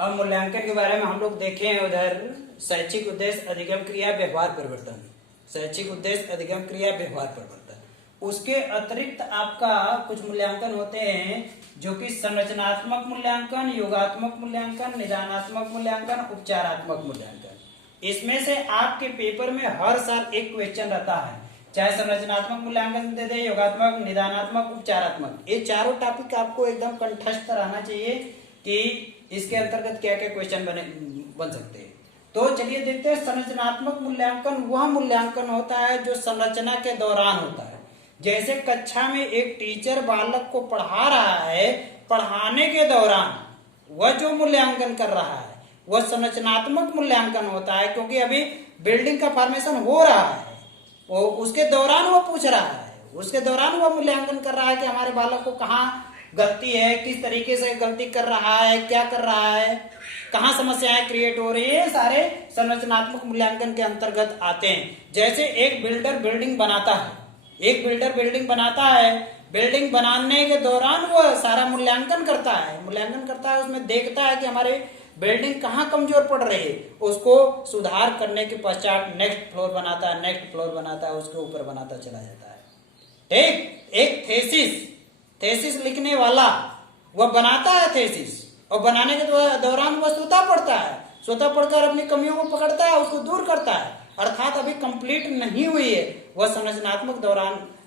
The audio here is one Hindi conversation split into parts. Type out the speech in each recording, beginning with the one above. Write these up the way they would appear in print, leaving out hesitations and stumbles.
अब मूल्यांकन के बारे में हम लोग देखें उधर शैक्षिक उद्देश्य अधिगम क्रिया व्यवहार परिवर्तन। शैक्षिक उद्देश्य अधिगम क्रिया व्यवहार परिवर्तन। उसके अतिरिक्त आपका कुछ मूल्यांकन होते हैं जो कि संरचनात्मक मूल्यांकन, योगात्मक मूल्यांकन, निदानात्मक मूल्यांकन, उपचारात्मक मूल्यांकन। इसमें से आपके पेपर में हर साल एक क्वेश्चन रहता है, चाहे संरचनात्मक मूल्यांकन दे दे, योगात्मक, निदानात्मक, उपचारात्मक। ये चारों टॉपिक आपको एकदम कंठस्थ रहना चाहिए कि इसके अंतर्गत क्या क्या क्वेश्चन बन सकते हैं। तो चलिए देखते हैं। संरचनात्मक मूल्यांकन वह मूल्यांकन होता है जो संरचना के दौरान होता है। जैसे कक्षा में एक टीचर बालक को पढ़ा रहा है, पढ़ाने के दौरान वह जो मूल्यांकन कर रहा है वह संरचनात्मक मूल्यांकन होता है, क्योंकि अभी बिल्डिंग का फॉर्मेशन हो रहा है, वो उसके दौरान वो पूछ रहा है, उसके दौरान वो मूल्यांकन कर रहा है कि हमारे बालक को कहाँ गलती है, किस तरीके से गलती कर रहा है, क्या कर रहा है, कहाँ समस्याएं क्रिएट हो रही है, सारे संरचनात्मक मूल्यांकन के अंतर्गत आते हैं। जैसे एक बिल्डर बिल्डिंग बनाता है, एक बिल्डर बिल्डिंग बनाता है, बिल्डिंग बनाने के दौरान वो सारा मूल्यांकन करता है, उसमें देखता है कि हमारे बिल्डिंग कहाँ कमजोर पड़ रही है, उसको सुधार करने के पश्चात नेक्स्ट फ्लोर बनाता है, नेक्स्ट फ्लोर बनाता है, उसके ऊपर बनाता चला जाता है। एक थेसिस लिखने वाला वह बनाता है थेसिस, और बनाने के दौरान वह स्वतः पढ़ता है, स्वतः पढ़कर अपनी कमियों को पकड़ता है, उसको दूर करता है, अर्थात अभी कंप्लीट नहीं हुई है। वह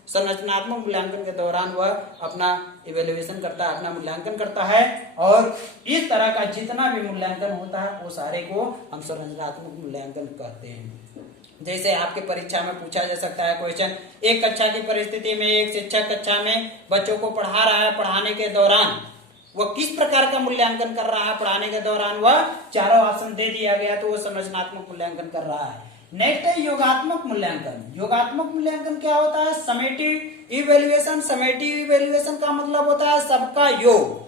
संरचनात्मक मूल्यांकन के दौरान वह अपना इवेल्युएशन करता है, अपना मूल्यांकन करता है। और इस तरह का जितना भी मूल्यांकन होता है वो सारे को हम संरचनात्मक मूल्यांकन कहते हैं। जैसे आपके परीक्षा में पूछा जा सकता है क्वेश्चन, एक कक्षा की परिस्थिति में एक शिक्षक कक्षा में बच्चों को पढ़ा रहा है, पढ़ाने के दौरान वह किस प्रकार का मूल्यांकन कर रहा है, पढ़ाने के दौरान वह चारों ऑप्शन दे दिया गया तो वह संरचनात्मक मूल्यांकन कर रहा है। नेक्स्ट है योगात्मक मूल्यांकन। योगात्मक मूल्यांकन क्या होता है? Summative evaluation. समेटिव इवेल्युएशन का मतलब होता है सबका योग,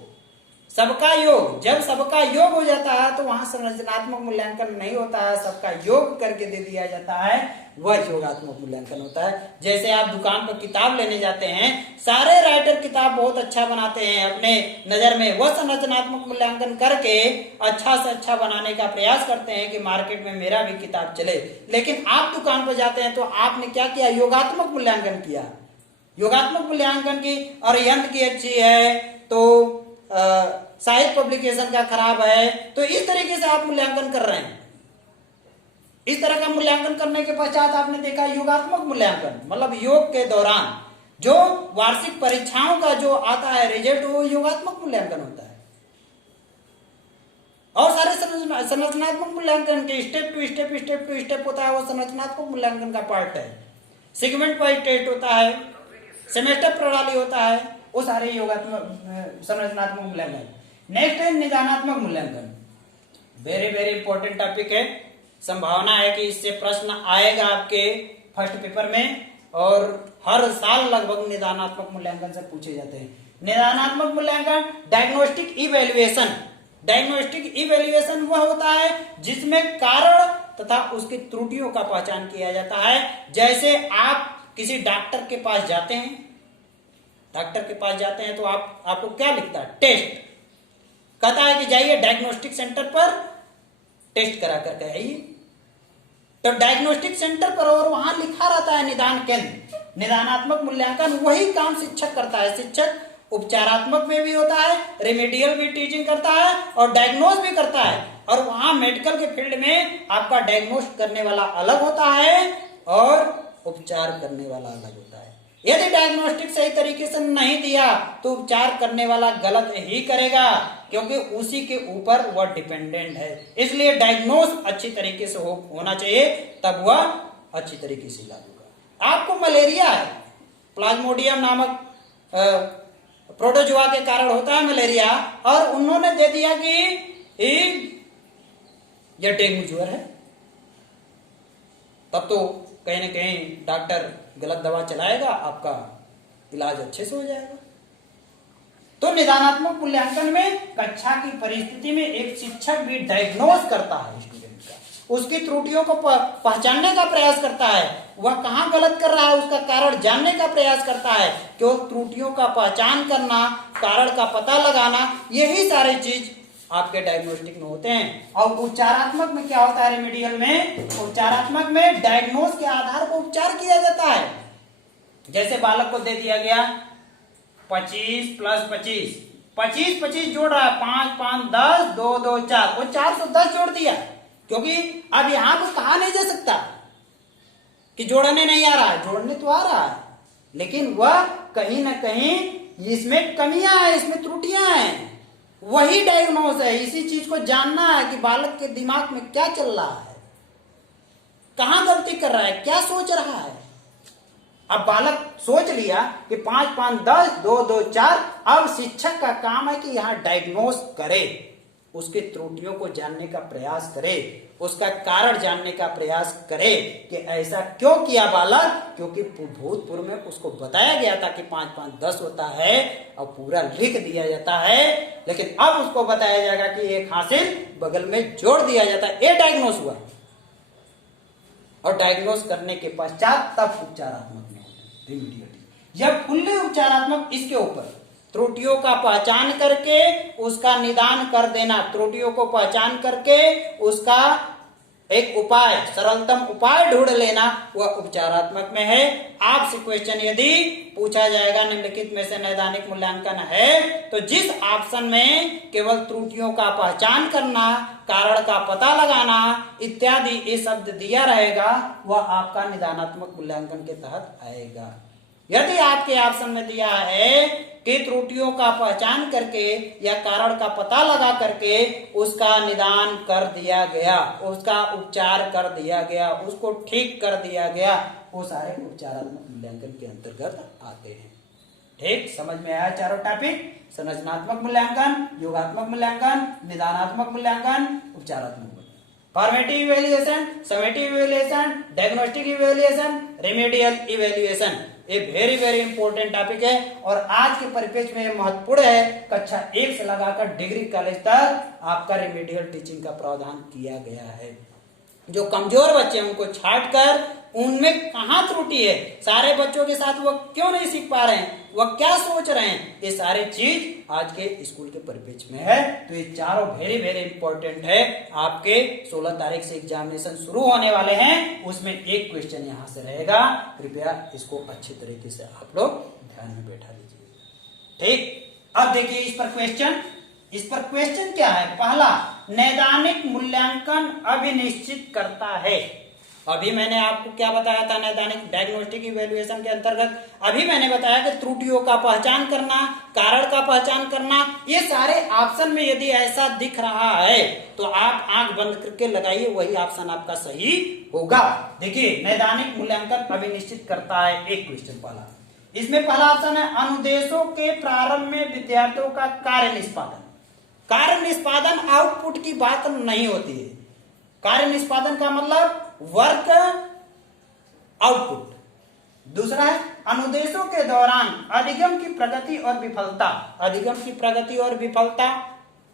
सबका योग। जब सबका योग हो जाता है तो वहां संरचनात्मक मूल्यांकन नहीं होता है, सबका योग करके दे दिया जाता है, वह योगात्मक मूल्यांकन होता है। जैसे आप दुकान पर किताब लेने जाते हैं, सारे राइटर किताब बहुत अच्छा बनाते हैं अपने नजर में, वह संरचनात्मक मूल्यांकन करके अच्छा से अच्छा बनाने का प्रयास करते हैं कि मार्केट में मेरा भी किताब चले। लेकिन आप दुकान पर जाते हैं तो आपने क्या किया? योगात्मक मूल्यांकन किया। योगात्मक मूल्यांकन की और यंत्र की अच्छी है तो साहित्य पब्लिकेशन का खराब है, तो इस तरीके से आप मूल्यांकन कर रहे हैं। इस तरह का मूल्यांकन करने के पश्चात आपने देखा योगात्मक मूल्यांकन, मतलब योग के दौरान जो वार्षिक परीक्षाओं का जो आता है रिजल्ट, वो योगात्मक मूल्यांकन होता है। और सारे संरचनात्मक मूल्यांकन के स्टेप टू स्टेप होता है, वो संरचनात्मक मूल्यांकन का पार्ट है। सेगमेंट वाइज टेस्ट होता है, सेमेस्टर प्रणाली होता है, वो सारे योगात्मक संरचनात्मक मूल्यांकन। नेक्स्ट है निदानात्मक मूल्यांकन। वेरी इंपॉर्टेंट टॉपिक है। संभावना है कि इससे प्रश्न आएगा आपके फर्स्ट पेपर में, और हर साल लगभग निदानात्मक मूल्यांकन से पूछे जाते हैं। निदानात्मक मूल्यांकन डायग्नोस्टिक इवैल्यूएशन। डायग्नोस्टिक इवैल्यूएशन वह होता है जिसमें कारण तथा उसकी त्रुटियों का पहचान किया जाता है। जैसे आप किसी डॉक्टर के पास जाते हैं, तो आपको क्या लिखता है? टेस्ट। कहता है कि जाइए डायग्नोस्टिक सेंटर पर टेस्ट करा करके आइए, तो डायग्नोस्टिक सेंटर पर और वहां लिखा रहता है निदान केंद्र। निदानात्मक मूल्यांकन वही काम शिक्षक करता है। शिक्षक उपचारात्मक में भी होता है, रेमेडियल भी टीचिंग करता है और डायग्नोज भी करता है। और वहां मेडिकल के फील्ड में आपका डायग्नोज करने वाला अलग होता है और उपचार करने वाला अलग होता है। यदि डायग्नोस्टिक सही तरीके से नहीं दिया तो उपचार करने वाला गलत ही करेगा, क्योंकि उसी के ऊपर वह डिपेंडेंट है। इसलिए डायग्नोस अच्छी तरीके से होना चाहिए, तब वह अच्छी तरीके से इलाज होगा। आपको मलेरिया है, प्लाज्मोडियम नामक प्रोटोजोआ के कारण होता है मलेरिया, और उन्होंने दे दिया कि यह डेंगू ज्वर है, तब तो कहीं ना कहीं डॉक्टर गलत दवा चलाएगा, आपका इलाज अच्छे से हो जाएगा। तो निदानात्मक मूल्यांकन में कक्षा की परिस्थिति में एक शिक्षक भी डायग्नोज करता है स्टूडेंट का, उसकी त्रुटियों को पहचानने का प्रयास करता है, वह कहाँ गलत कर रहा है उसका कारण जानने का प्रयास करता है। क्यों? त्रुटियों का पहचान करना, कारण का पता लगाना, यही सारी चीज आपके डायग्नोस्टिक में होते हैं। और उपचारात्मक में क्या होता है? रेमेडियल में, उपचारात्मक में डायग्नोस के आधार पर उपचार किया जाता है। जैसे बालक को दे दिया गया 25 + 25, 25 25 जोड़ रहा है, 5 5 10, 2 2 4, वो 410 जोड़ दिया, क्योंकि अब यहां पर कहा नहीं जा सकता कि जोड़ने नहीं आ रहा है, जोड़ने तो आ रहा है, लेकिन वह कहीं ना कहीं इसमें कमियां हैं, इसमें त्रुटियां हैं। वही डायग्नोस है। इसी चीज को जानना है कि बालक के दिमाग में क्या चल रहा है, कहां गलती कर रहा है, क्या सोच रहा है। अब बालक सोच लिया कि 5 5 10, 2 2 4, अब शिक्षक का काम है कि यहां डायग्नोस करे, उसकी त्रुटियों को जानने का प्रयास करे, उसका कारण जानने का प्रयास करे कि ऐसा क्यों किया बालक, क्योंकि भूतपूर्व में उसको बताया गया था कि 5 5 10 होता है और पूरा लिख दिया जाता है, लेकिन अब उसको बताया जाएगा कि एक हासिल बगल में जोड़ दिया जाता है। ये डायग्नोस हुआ, और डायग्नोस करने के पश्चात तब उपचारात्मक में इमीडिएटली। जब फुल्ली उपचारात्मक इसके ऊपर त्रुटियों का पहचान करके उसका निदान कर देना, त्रुटियों को पहचान करके उसका एक उपाय, सरलतम उपाय ढूंढ लेना, वह उपचारात्मक में है। आपसे क्वेश्चन यदि पूछा जाएगा निम्नलिखित में से नैदानिक मूल्यांकन है, तो जिस ऑप्शन में केवल त्रुटियों का पहचान करना, कारण का पता लगाना इत्यादि ये शब्द दिया रहेगा, वह आपका निदानात्मक मूल्यांकन के तहत आएगा। यदि आपके ऑप्शन में दिया है कि त्रुटियों का पहचान करके या कारण का पता लगा करके उसका निदान कर दिया गया, उसका उपचार कर दिया गया, उसको ठीक कर दिया गया, वो सारे उपचारात्मक मूल्यांकन के अंतर्गत आते हैं। ठीक, समझ में आया चारों टॉपिक? संरचनात्मक मूल्यांकन, योगात्मक मूल्यांकन, निदानात्मक मूल्यांकन, उपचारात्मक मूल्यांकन। Formative evaluation, summative evaluation, diagnostic evaluation, remedial evaluation, ये वेरी वेरी इंपॉर्टेंट टॉपिक है और आज के परिप्रेक्ष्य में महत्वपूर्ण है। कक्षा 1 से लगाकर डिग्री कॉलेज तक आपका रेमेडियल टीचिंग का प्रावधान किया गया है। जो कमजोर बच्चे हैं उनको छाट कर उनमें कहां त्रुटि है, सारे बच्चों के साथ वह क्यों नहीं सीख पा रहे हैं, वह क्या सोच रहे हैं, ये सारे चीज आज के स्कूल के परिप्रेक्ष्य में है। तो ये चारों वेरी वेरी इंपॉर्टेंट है। आपके 16 तारीख से एग्जामिनेशन शुरू होने वाले हैं, उसमें एक क्वेश्चन यहां से रहेगा, कृपया इसको अच्छी तरीके से आप लोग ध्यान में बैठा लीजिए। ठीक, अब देखिए इस पर क्वेश्चन क्या है। पहला, नैदानिक मूल्यांकन अभिनिश्चित करता है। अभी मैंने आपको क्या बताया था नैदानिक डायग्नोस्टिक इवैल्यूएशन के अंतर्गत? अभी मैंने बताया कि त्रुटियों का पहचान करना, कारण का पहचान करना, ये सारे ऑप्शन में यदि ऐसा दिख रहा है तो आप आंख बंद करके लगाइए, वही ऑप्शन आपका सही होगा। देखिए, नैदानिक मूल्यांकन अभिनिश्चित करता है, एक क्वेश्चन पहला, इसमें पहला ऑप्शन है अनुदेशों के प्रारंभ में विद्यार्थियों का कार्य निष्पादन। कार्य निष्पादन आउटपुट की बात नहीं होती है। कार्य निष्पादन का मतलब वर्क आउटपुट। दूसरा है अनुदेशों के दौरान अधिगम की प्रगति और विफलता। अधिगम की प्रगति और विफलता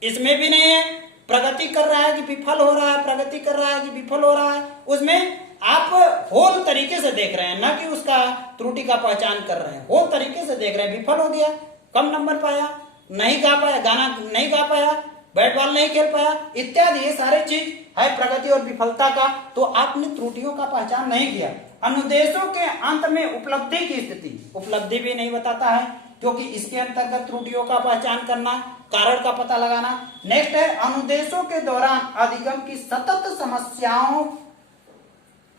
इसमें भी नहीं है, प्रगति कर रहा है कि विफल हो रहा है, प्रगति कर रहा है कि विफल हो रहा है, उसमें आप होल तरीके से देख रहे हैं, न कि उसका त्रुटि का पहचान कर रहे हैं। होल तरीके से देख रहे हैं, विफल हो गया, कम नंबर पाया, नहीं गा पाया, गाना नहीं गा पाया, बैट बॉल नहीं खेल पाया, इत्यादि ये सारे चीज है प्रगति और विफलता का। तो आपने त्रुटियों का पहचान नहीं किया। अनुदेशों के अंत में उपलब्धि की स्थिति, उपलब्धि भी नहीं बताता है, क्योंकि इसके अंतर्गत त्रुटियों का पहचान करना, कारण का पता लगाना। नेक्स्ट है अनुदेशों के दौरान अधिगम की सतत समस्याओं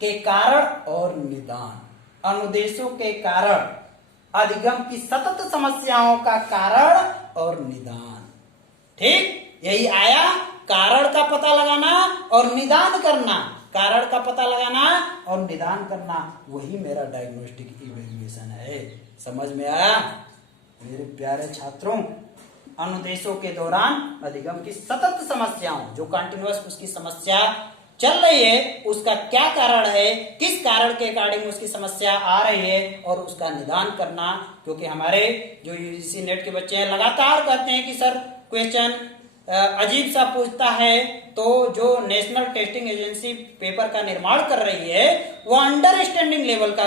के कारण और निदान। अनुदेशों के कारण अधिगम की सतत समस्याओं का कारण और निदान। ठीक, यही आया, कारण का पता लगाना और निदान करना, कारण का पता लगाना और निदान करना, वही मेरा डायग्नोस्टिक इवैल्यूएशन है। समझ में आया मेरे प्यारे छात्रों? अनुदेशों के दौरान अधिगम की सतत समस्याओं, जो कंटिन्यूअस उसकी समस्या चल रही है, उसका क्या कारण है, किस कारण के अकॉर्डिंग उसकी समस्या आ रही है, और उसका निदान करना। क्योंकि हमारे जो यूजीसी नेट के बच्चे हैं लगातार कहते हैं कि सर क्वेश्चन अजीब सा पूछता है, तो जो नेशनल टेस्टिंग एजेंसी पेपर का निर्माण कर रही है वो अंडरस्टैंडिंग लेवल का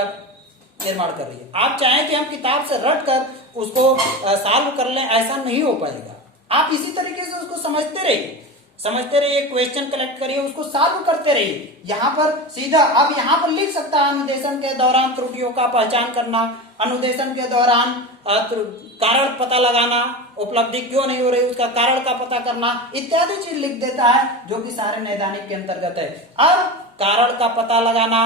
निर्माण कर रही है। आप चाहें कि हम किताब से रट कर उसको सॉल्व कर लें, ऐसा नहीं हो पाएगा। आप इसी तरीके से उसको समझते रहिए, क्वेश्चन कलेक्ट करिए, उसको सॉल्व करते रहिए। यहाँ पर सीधा अब यहाँ पर लिख सकता है अनुदेशन के दौरान त्रुटियों का पहचान करना, अनुदेशन के दौरान कारण पता लगाना, उपलब्धि क्यों नहीं हो रही उसका कारण का पता करना इत्यादि चीज लिख देता है, जो कि सारे नैदानिक के अंतर्गत है। अब कारण का पता लगाना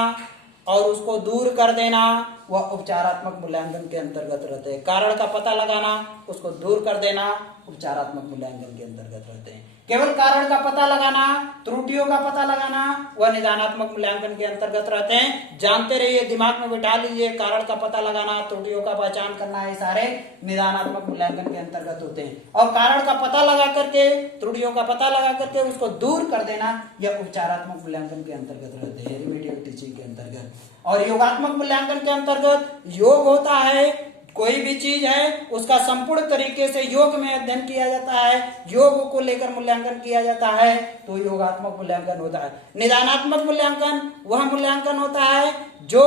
और उसको दूर कर देना वह उपचारात्मक मूल्यांकन के अंतर्गत रहते हैं। कारण का पता लगाना, उसको दूर कर देना उपचारात्मक मूल्यांकन के अंतर्गत रहते हैं। केवल कारण का पता लगाना, त्रुटियों का पता लगाना वह निदानात्मक मूल्यांकन के अंतर्गत रहते हैं। जानते रहिए, दिमाग में बिठा लीजिए, कारण का पता लगाना, त्रुटियों का पहचान करना, ये सारे निदानात्मक मूल्यांकन के अंतर्गत होते हैं। और कारण का पता लगा करके, त्रुटियों का पता लगा करके उसको दूर कर देना यह उपचारात्मक मूल्यांकन के अंतर्गत रहते हैं, रिमेडियल टीचिंग के अंतर्गत। और योगात्मक मूल्यांकन के अंतर्गत योग होता है, कोई भी चीज है उसका संपूर्ण तरीके से योग में अध्ययन किया जाता है, योग को लेकर मूल्यांकन किया जाता है, तो योगात्मक मूल्यांकन होता है। निदानात्मक मूल्यांकन वह मूल्यांकन होता है जो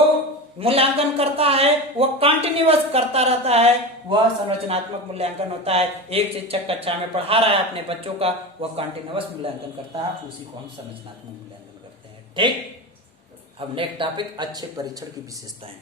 मूल्यांकन करता है वह कंटिन्यूअस करता रहता है, वह संरचनात्मक मूल्यांकन होता है। एक शिक्षक कक्षा में पढ़ा रहा है अपने बच्चों का, वह कंटिन्यूअस मूल्यांकन करता है, उसी को हम संरचनात्मक मूल्यांकन करते हैं। ठीक, अब नेक्स्ट टॉपिक अच्छे परीक्षण की विशेषताएं।